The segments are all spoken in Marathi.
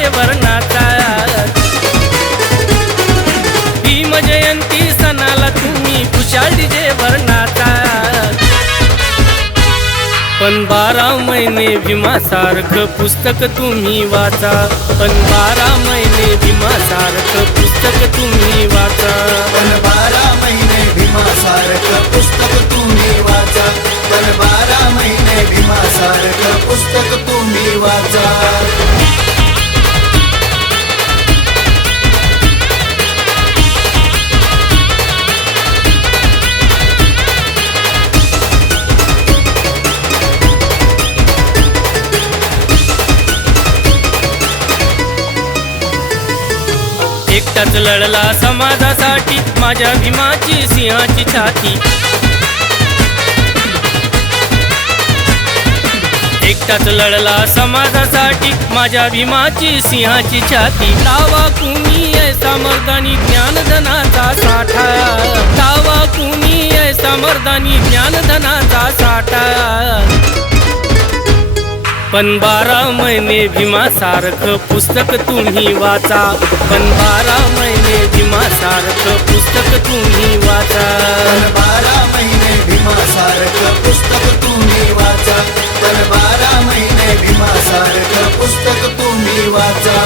जे वर्णाचा भीम जयंती सणाला तुम्ही खुशाल जे वर्णाचा पण 12 महिने भीमासारखं पुस्तक तुम्ही वाचा पण 12 महिने भीमासारखं पुस्तक तुम्ही वाचा पण 12 महिने भीमासारखं पुस्तक तुम्ही वाचा पण 12 महिने भीमासारखं पुस्तक तुम्ही वाचा एकटाच लढला समाजासाठी माझ्या भीमाची सिंहाची छाती एकटाच लढला समाजासाठी माझ्या भीमाची सिंहाची छाती दावा कुणी ऐसा मर्दानी ज्ञानधनाचा साठा दावा कुणी ऐसा मर्दानी ज्ञानधनाचा साठा पण 12 महिने भीमासारखं पुस्तक तुम्ही वाचा पण 12 महिने भीमासारखं पुस्तक तुम्ही वाचा पण 12 महिने भीमासारखं पुस्तक तुम्ही वाचा पण 12 महिने भीमासारखं पुस्तक तुम्ही वाचा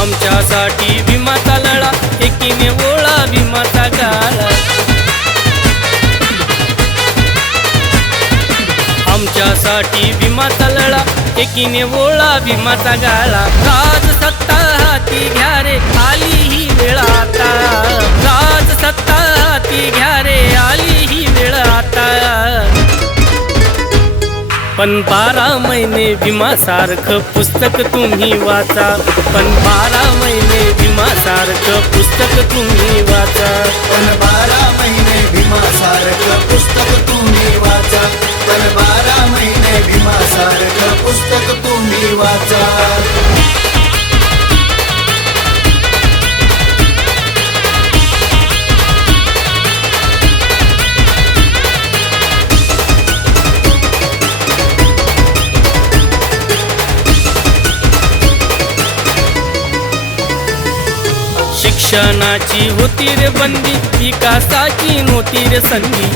आमच्यासाठी भीमाचा लढा एकीने ओळा भीमाचा गाळा आमच्यासाठी भीमाचा लढा एकीने ओळा भीमाचा गाळा राज सत्ता हाती घ्या रे आली ही वेळ आता राज सत्ता हाती घ्या रे आली ही वेळ आता पण 12 महिने भीमासारखं पुस्तक तुम्ही वाचा पण 12 महिने भीमासारखं पुस्तक तुम्ही वाचा पण 12 महिने भीमासारखं पुस्तक तुम्ही वाचा पण 12 महिने भीमासारखं पुस्तक तुम्ही वाचा शिक्षणाची होती रे बंदी विकासाची नव्हती रे संधी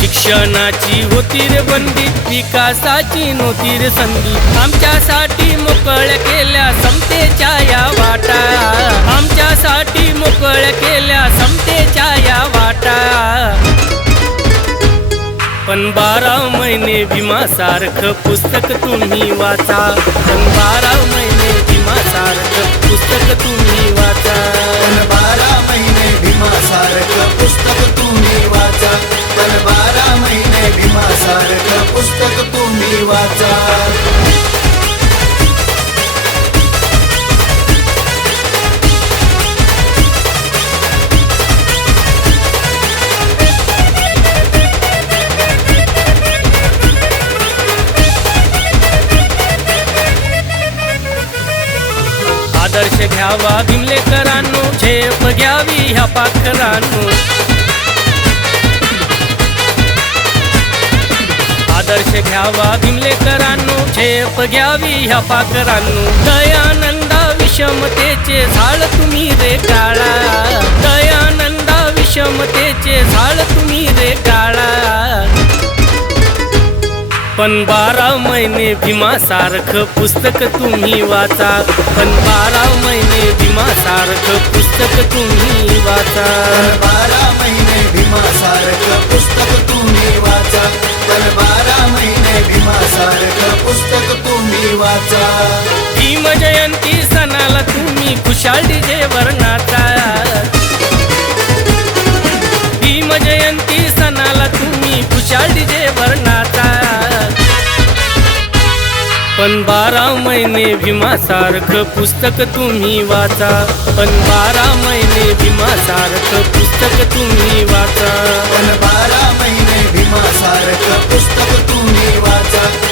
शिक्षणाची होती रे बंदी विकासाची नव्हती रे संधी आमच्यासाठी मोकळ्या केल्या समतेच्या या वाटा आमच्यासाठी मोकळ्या केल्या समतेच्या या वाटा पण 12 महिने भीमासारखं पुस्तक तुम्ही वाचा पण 12 महिने भीमासारखं पुस्तक तुम्ही वाचा पण 12 महिने भीमासारखं पुस्तक तुम्ही वाचा पण 12 महिने भीमासारखं पुस्तक तुम्ही वाचा आदर्श घ्यावा भीमलेकरांनो झेप घ्यावी ह्या पाखरांनो आदर्श घ्यावा भीमलेकरांनो झेप घ्यावी ह्या पाखरांनो दयानंदा विषमतेचे झाड तुम्ही रे काळा दयानंदा विषमतेचे झाड तुम्ही रे काळा पण 12 महिने भीमासारखं पुस्तक तुम्ही वाचा पण 12 महिने भीमासारखं पुस्तक तुम्ही वाचा पण 12 महिने भीमासारखं पुस्तक तुम्ही वाचा पण 12 महिने भीमासारखं पुस्तक तुम्ही वाचा भीम जयंती सणाला तुम्ही खुशाल जे वर्णाचा भीम जयंती सणाला तुम्ही खुशाल जे वर्णाचा पण 12 महिने भीमासारखं पुस्तक तुम्ही वाचा पण 12 महिने भीमासारखं पुस्तक तुम्ही वाचा पण 12 महिने भीमासारखं पुस्तक तुम्ही वाचा.